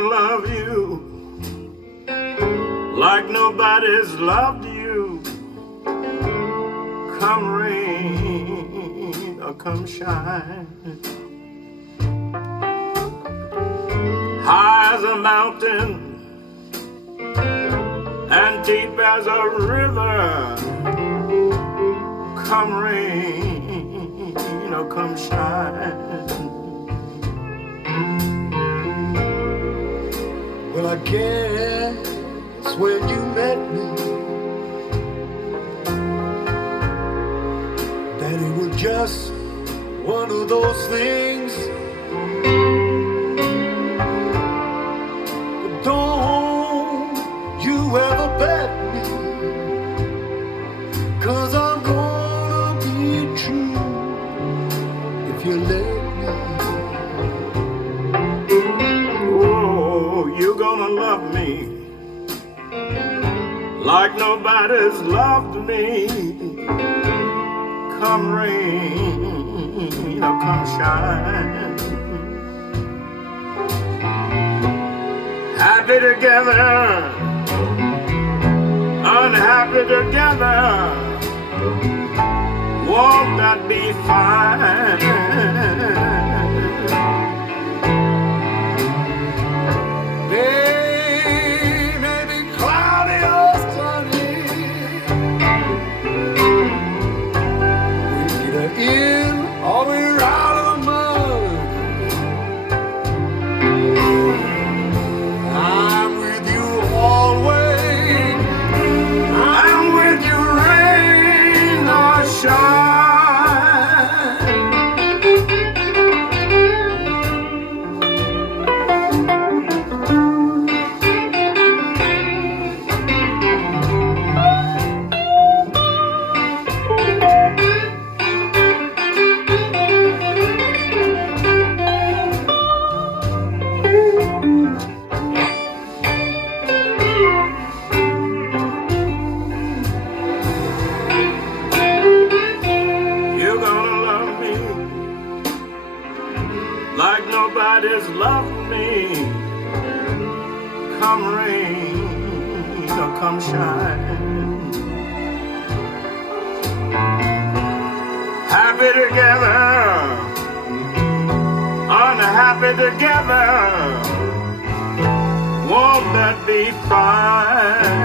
gonna love you like nobody's loved you. Come rain or come shine, high as a mountain and deep as a river. Come rain or come shine. Well, I guess when you met me, that it was just one of those things. But don't you ever bet me, 'cause I'm gonna be true if you let me. You're gonna love me like nobody's loved me. Come rain or come shine, happy together, unhappy together. Won't that be fine? Day may be cloudy or sunny, we're either in or we're out of the mud. I'm with you always, I'm with you rain or shine. Like nobody's loved me. Come rain or come shine, happy together, unhappy together. Won't that be fine?